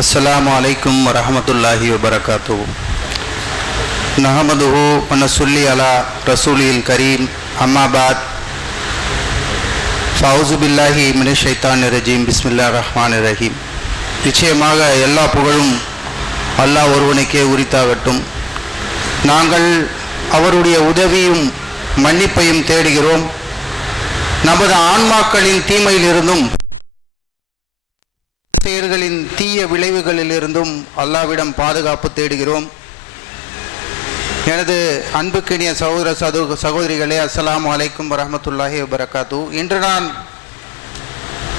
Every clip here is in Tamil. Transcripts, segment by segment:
अस्सलामु अलैकुम वरहमतुल्लाहि वबरकातुहू नहमदुहू व नसल्ली अला रसूलिल करीम अम्मा बाद ஃபவுசு பில்லாஹி மினஷ் ஷைத்தானிர் ரஜீம் பிஸ்மில்லாஹிர் ரஹ்மானிர் ரஹீம். நிச்சயமாக எல்லா புகழும் அல்லாஹ் ஒருவனுக்கே உரித்தாகட்டும். நாங்கள் அவருடைய உதவியும் மன்னிப்பையும் தேடுகிறோம். நமது ஆன்மாக்களின் தீமையிலிருந்தும் செயல்களின் தீய விளைவுகளிலிருந்தும் அல்லாஹ்விடம் பாதுகாப்பு தேடுகிறோம். எனது அன்புக்கினிய சகோதரிகளே, அஸ்ஸலாமு அலைக்கும் வரஹ்மத்துல்லாஹி வபரகாத்து. இன்று நான்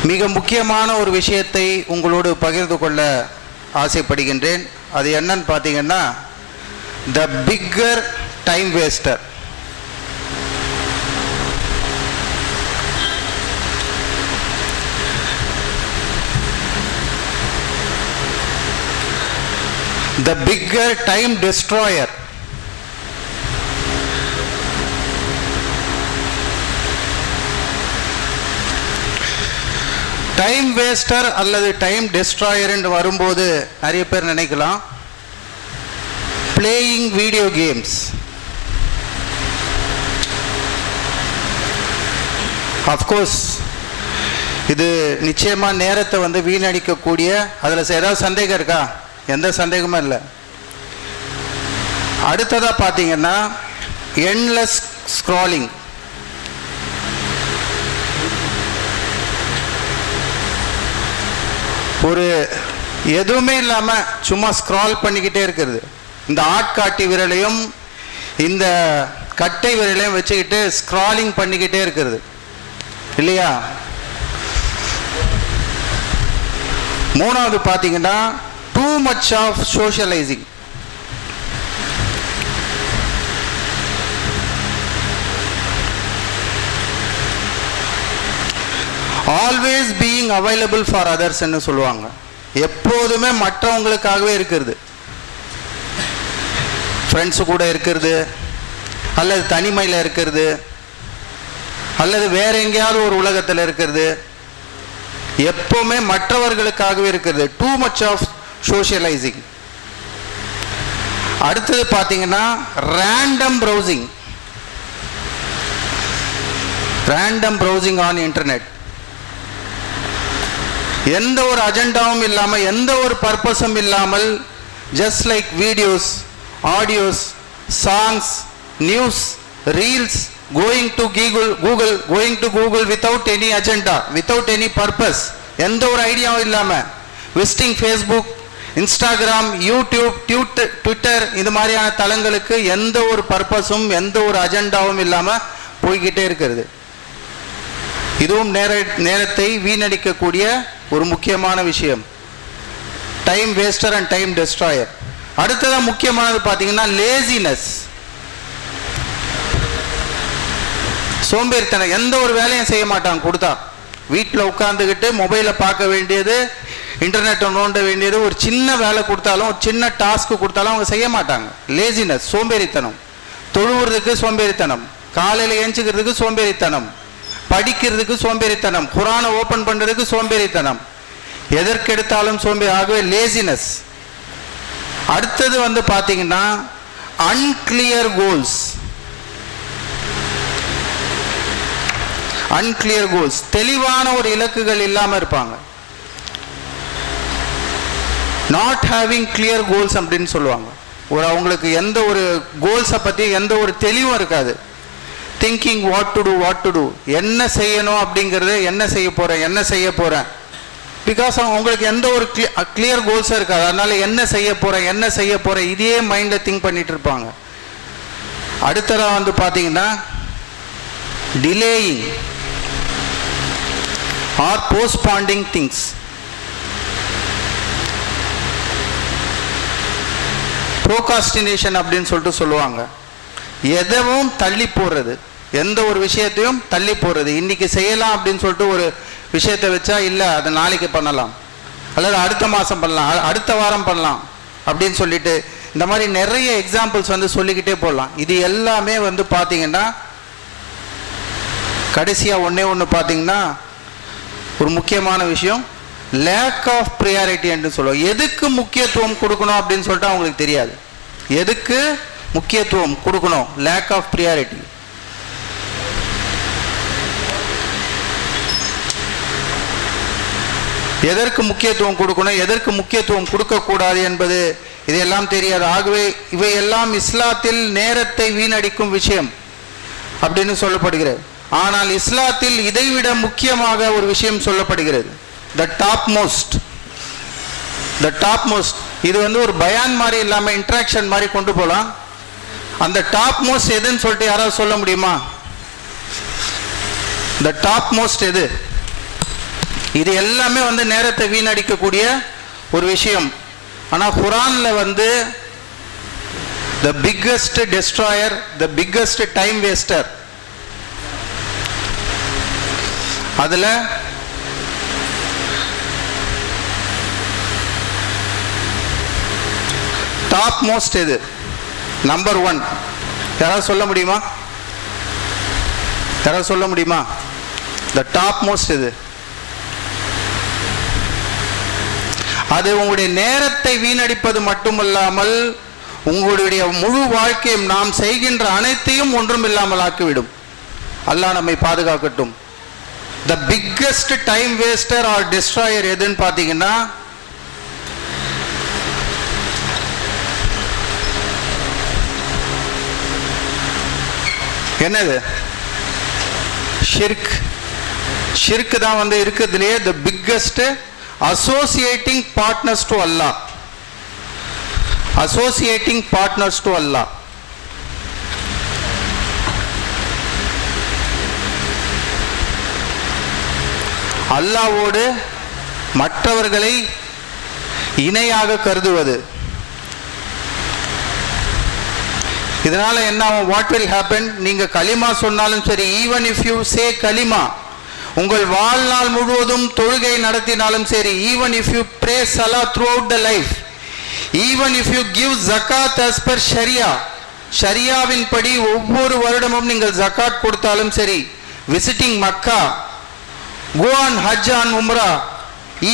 மிக முக்கியமான ஒரு விஷயத்தை உங்களோடு பகிர்ந்து கொள்ள ஆசைப்படுகின்றேன். அது என்னன்னு பார்த்தீங்கன்னா, the bigger time waster. The bigger time destroyer. Time waster அல்லது டைம் டெஸ்ட்ராயர் என்று வரும்போது நிறைய பேர் நினைக்கலாம், பிளேயிங் வீடியோ கேம்ஸ். அஃப்கோர்ஸ் இது நிச்சயமாக நேரத்தை வீணடிக்கக்கூடிய, அதில் ஏதாவது சந்தேகம் இருக்கா? எந்த சந்தேகமும் இல்லை. அடுத்ததாக பார்த்தீங்கன்னா எண்ட்லெஸ் ஸ்க்ராலிங். ஒரு எதுவுமே இல்லாமல் சும்மா ஸ்க்ரால் பண்ணிக்கிட்டே இருக்கிறது. இந்த ஆட்காட்டி விரலையும் இந்த கட்டை விரலையும் வச்சுக்கிட்டு ஸ்க்ராலிங் பண்ணிக்கிட்டே இருக்கிறது இல்லையா? மூணாவது பார்த்தீங்கன்னா too much of socialising. Always being available for அதர்ஸ்ன்னு சொல்லுவாங்க. எப்போதுமே மற்றவங்களுக்காகவே இருக்கிறது. ஃப்ரெண்ட்ஸு கூட இருக்கிறது, அல்லது தனிமையில் இருக்கிறது, அல்லது வேற எங்கேயாவது ஒரு உலகத்தில் இருக்கிறது. எப்போவுமே மற்றவர்களுக்காகவே இருக்கிறது. Too much of socializing. அடுத்தது பார்த்தீங்கன்னா random browsing. Random browsing on internet. எந்த ஒரு அஜெண்டாவும் இல்லாமல், எந்த ஒரு பர்பஸும் இல்லாமல், just like videos, audios, songs, news, reels, going to Google without any agenda, without any purpose, எந்த ஒரு ஐடியாவும் இல்லாமல் visiting Facebook, Instagram, YouTube, Twitter, இது மாதிரியான தளங்களுக்கு எந்த ஒரு பர்பஸும் எந்த ஒரு அஜெண்டாவும் இல்லாமல் போய்கிட்டே இருக்கிறது. இதுவும் நேரத்தை வீணடிக்கக்கூடிய ஒரு முக்கியமான விஷயம். Time waster and time destroyer. அடுத்ததான் முக்கியமானது பார்த்தீங்கன்னா லேசினஸ், சோம்பேறித்தனம். எந்த ஒரு வேலையும் செய்ய மாட்டாங்க. கொடுத்தா வீட்டில் உட்காந்துக்கிட்டு மொபைலை பார்க்க வேண்டியது, இன்டர்நெட்டை நோண்ட வேண்டியது, ஒரு சின்ன வேலை கொடுத்தாலும், ஒரு சின்ன டாஸ்க்கு கொடுத்தாலும் அவங்க செய்ய மாட்டாங்க. லேசினஸ், சோம்பேறித்தனம். தொழுவுறதுக்கு சோம்பேறித்தனம், காலையில் ஏஞ்சிக்கிறதுக்கு சோம்பேறித்தனம், படிக்கிறதுக்கு சோம்பேறித்தனம், குரானை ஓப்பன் பண்ணுறதுக்கு சோம்பேறித்தனம், எதற்கெடுத்தாலும் சோம்பேறி. ஆகவே லேசினஸ். அடுத்தது பார்த்தீங்கன்னா அன்கிளியர் கோல்ஸ். அன்கிளியர் கோல்ஸ், தெளிவான ஒரு இலக்குகள் இல்லாமல் இருப்பாங்க. நாட் ஹேவிங் கிளியர் கோல்ஸ் அப்படின்னு சொல்லுவாங்க. அவங்களுக்கு எந்த ஒரு கோல்ஸை பற்றி எந்த ஒரு தெளிவும் இருக்காது. திங்கிங் வாட் டு டூ, என்ன செய்யணும் அப்படிங்கிறது, என்ன செய்ய போகிறேன், பிகாஸ் அவங்களுக்கு எந்த ஒரு கிளியர் கோல்ஸும் இருக்காது. அதனால என்ன செய்ய போகிறேன் இதையே மைண்டில் திங்க் பண்ணிட்டு இருப்பாங்க. அடுத்ததாக பார்த்தீங்கன்னா டிலேயிங் ஆர் போஸ்ட்பாண்டிங் திங்ஸ். ப்ரோகாஸ்டினேஷன் அப்படின்னு சொல்லுவாங்க. எதுவும் தள்ளி போடுறது, எந்த ஒரு விஷயத்தையும் தள்ளி போடுறது. இன்னைக்கு செய்யலாம் அப்படின்னு சொல்லிட்டு ஒரு விஷயத்தை வச்சா, இல்லை அதை நாளைக்கு பண்ணலாம், அல்லது அடுத்த மாதம் பண்ணலாம், அடுத்த வாரம் பண்ணலாம் அப்படின்னு சொல்லிட்டு இந்த மாதிரி நிறைய எக்ஸாம்பிள்ஸ் சொல்லிக்கிட்டே போடலாம். இது எல்லாமே பார்த்தீங்கன்னா கடைசியாக ஒன்று பார்த்தீங்கன்னா ஒரு முக்கியமான விஷயம், லேக் ஆஃப் ப்ரியாரிட்டி என்று சொல்லுவோம். எதுக்கு முக்கியத்துவம் கொடுக்கணும் அப்படின்னு சொல்லிட்டு அவங்களுக்கு தெரியாது. எதுக்கு முக்கியத்துவம் கொடுக்கணும், லேக் ஆஃப் ப்ரியாரிட்டி. எதற்கு முக்கியத்துவம் கொடுக்கணும், எதற்கு முக்கியத்துவம் கொடுக்கக்கூடாது என்பது இதெல்லாம் தெரியாது. ஆகவே இவையெல்லாம் இஸ்லாத்தில் நேரத்தை வீணடிக்கும் விஷயம் அப்படின்னு சொல்லப்படுகிறது. ஆனால் இஸ்லாத்தில் இதைவிட முக்கியமாக ஒரு விஷயம் சொல்லப்படுகிறது, த டாப் மோஸ்ட். இது ஒரு பயான் மாதிரி இல்லாமல் இன்ட்ராக்ஷன் மாதிரி கொண்டு போகலாம். அந்த டாப் மோஸ்ட் எதுன்னு சொல்லிட்டு யாராவது சொல்ல முடியுமா? த டாப் மோஸ்ட் எது? இது எல்லாமே நேரத்தை வீணடிக்கக்கூடிய ஒரு விஷயம். ஆனால் குர்ஆன்ல the biggest destroyer, the biggest time waster, அதுல டாப் மோஸ்ட் எது? நம்பர் 1 யாராவது சொல்ல முடியுமா? யாராவது சொல்ல முடியுமா? த டாப் மோஸ்ட் எது? அது உங்களுடைய நேரத்தை வீணடிப்பது மட்டுமல்லாமல் உங்களுடைய முழு வாழ்க்கையும் நாம் செய்கின்ற அனைத்தையும் ஒன்றும் இல்லாமல் ஆக்கிவிடும். அல்லாஹ் நம்மை பாதுகாக்கட்டும். The biggest time waster or destroyer எதுன்னு பார்த்தீங்கன்னா என்னது? ஷிர்க். ஷிர்க் தான் இருக்கிறதுலேயே the biggest. associating partners to Allah, associating partners to Allah. அல்லாஹ்வோடு மற்றவர்களை இணையாக கருதுவது. இதனால என்ன ஆகும்? what will happen? நீங்க கலிமா சொன்னாலும் சரி, even if you say கலிமா, உங்கள் வாழ்நாள் முழுவதும் தொழுகை நடத்தினாலும் சரி, even if you pray salah throughout the life, even if you give zakat as per sharia, ஷரியாவின் படி ஒவ்வொரு வருடமும் நீங்கள் ஜகாத் கொடுத்தாலும் சரி, visiting Makkah, go on Hajj and Umrah,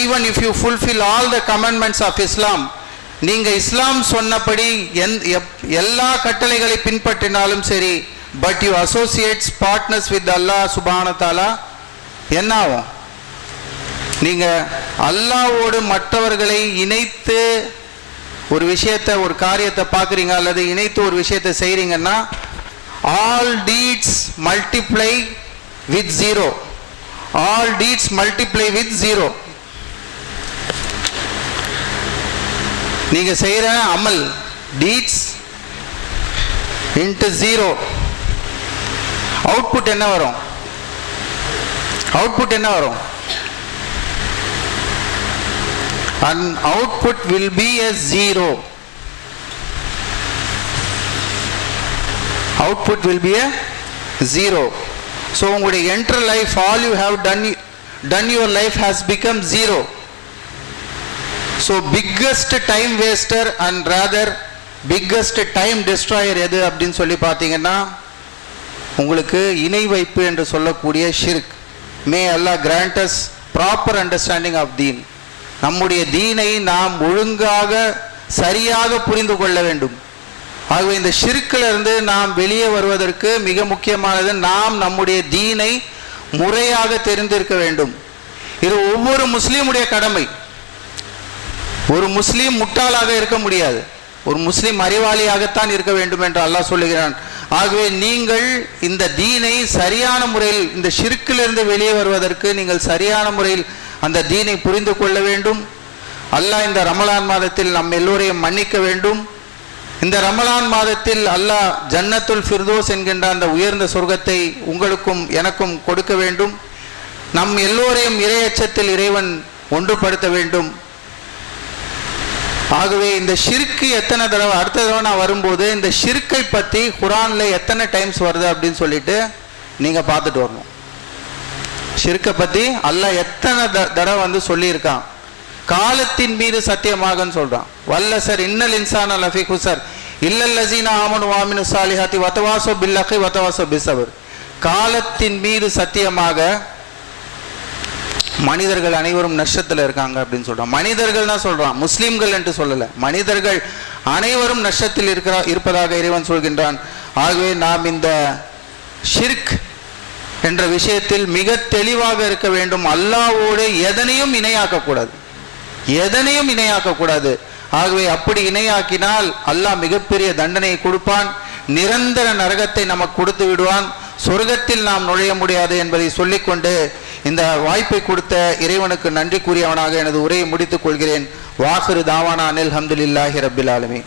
even if you fulfill all the commandments of Islam, நீங்க இஸ்லாம் சொன்னபடி எல்லா கட்டளைகளை பின்பற்றினாலும் சரி, but you associate partners with Allah subhanahu wa ta'ala, என்ன ஆகும்? நீங்க அல்லாஹ்வோடு மற்றவர்களை இணைத்து ஒரு விஷயத்தை, ஒரு காரியத்தை பார்க்குறீங்க அல்லது இணைத்து ஒரு விஷயத்தை செய்கிறீங்கன்னா, all deeds multiply with 0. All deeds multiply with 0. நீங்க செய்கிற அமல் டீட்ஸ் இன்ட்டு 0, அவுட்புட் என்ன வரும்? அவுட்புட் என்ன வரும்? and output will be a 0. output will be a 0. so உங்களுடைய entire life, all you have done your life has become 0. so biggest time waster and rather biggest time destroyer எது அப்படின்னு சொல்லி பார்த்தீங்கன்னா உங்களுக்கு இணை வைப்பு என்று சொல்லக்கூடிய ஷிர்க். May Allah grant us proper understanding of deen. நம்முடைய தீனை நாம் ஒழுங்காக சரியாக புரிந்து கொள்ள வேண்டும். ஆகவே இந்த ஷிர்க்கிலிருந்து நாம் வெளியே வருவதற்கு மிக முக்கியமானது, நாம் நம்முடைய தீனை முறையாக தெரிந்திருக்க வேண்டும். இது ஒவ்வொரு முஸ்லீமுடைய கடமை. ஒரு முஸ்லீம் முட்டாளாக இருக்க முடியாது, ஒரு முஸ்லீம் அறிவாளியாகத்தான் இருக்க வேண்டும் என்று அல்லாஹ் சொல்லுகிறான். ஆகவே நீங்கள் இந்த தீனை சரியான முறையில், இந்த ஷிர்க்கிலிருந்து வெளியே வருவதற்கு நீங்கள் சரியான முறையில் அந்த தீனை புரிந்து கொள்ள வேண்டும். அல்லாஹ் இந்த ரமலான் மாதத்தில் நம் எல்லோரையும் மன்னிக்க வேண்டும். இந்த ரமலான் மாதத்தில் அல்லாஹ் ஜன்னத்துல் ஃபிர்தோஸ் என்கின்ற அந்த உயர்ந்த சொர்க்கத்தை உங்களுக்கும் எனக்கும் கொடுக்க வேண்டும். நம் எல்லோரையும் இறையச்சத்தில் இறைவன் ஒன்றுபடுத்த வேண்டும். ஆகவே இந்த ஷிர்க்கு எத்தனை தடவை, அடுத்த தடவை நான் வரும்போது இந்த ஷிர்க்கை பற்றி குர்ஆன்ல எத்தனை டைம்ஸ் வருது அப்படின்னு சொல்லிட்டு நீங்கள் பார்த்துட்டு வரணும். ஷிர்க்கை பற்றி அல்லாஹ் எத்தனை தடவை சொல்லியிருக்கான். காலத்தின் மீது சத்தியமாகன்னு சொல்கிறான். வல்ல சார் இன்னல் இன்சான லஃபி குசர் இல்லல்லஸீன ஆமனு வஅமினு ஸாலிஹாத்தி வதவாஸோ பில்லஹி வதவாஸோ பிஸ்ஸப்ர். காலத்தின் மீது சத்தியமாக மனிதர்கள் அனைவரும் நஷ்டத்தில் இருக்காங்க அப்படின்னு சொல்றான். மனிதர்கள் தான் சொல்றான், முஸ்லிம்கள் என்று சொல்லல. மனிதர்கள் அனைவரும் நஷ்டத்தில் இருப்பதாக இறைவன் சொல்கின்றான். ஆகவே நாம் இந்த ஷிர்க் என்ற விஷயத்தில் மிக தெளிவாக இருக்க வேண்டும். அல்லாஹ்வோடு எதனையும் இணையாக்கக்கூடாது, எதனையும் இணையாக்கக்கூடாது. ஆகவே அப்படி இணையாக்கினால் அல்லாஹ் மிகப்பெரிய தண்டனையை கொடுப்பான், நிரந்தர நரகத்தை நமக்கு கொடுத்து விடுவான், சொர்க்கத்தில் நாம் நுழைய முடியாது என்பதை சொல்லிக்கொண்டு இந்த வாய்ப்பை கொடுத்த இறைவனுக்கு நன்றி கூறியவனாக எனது உரையை முடித்துக் கொள்கிறேன். வாஹிரு தாவானா அனில் ஹம்துலில்லாஹி ரப்பில் ஆலமீன்.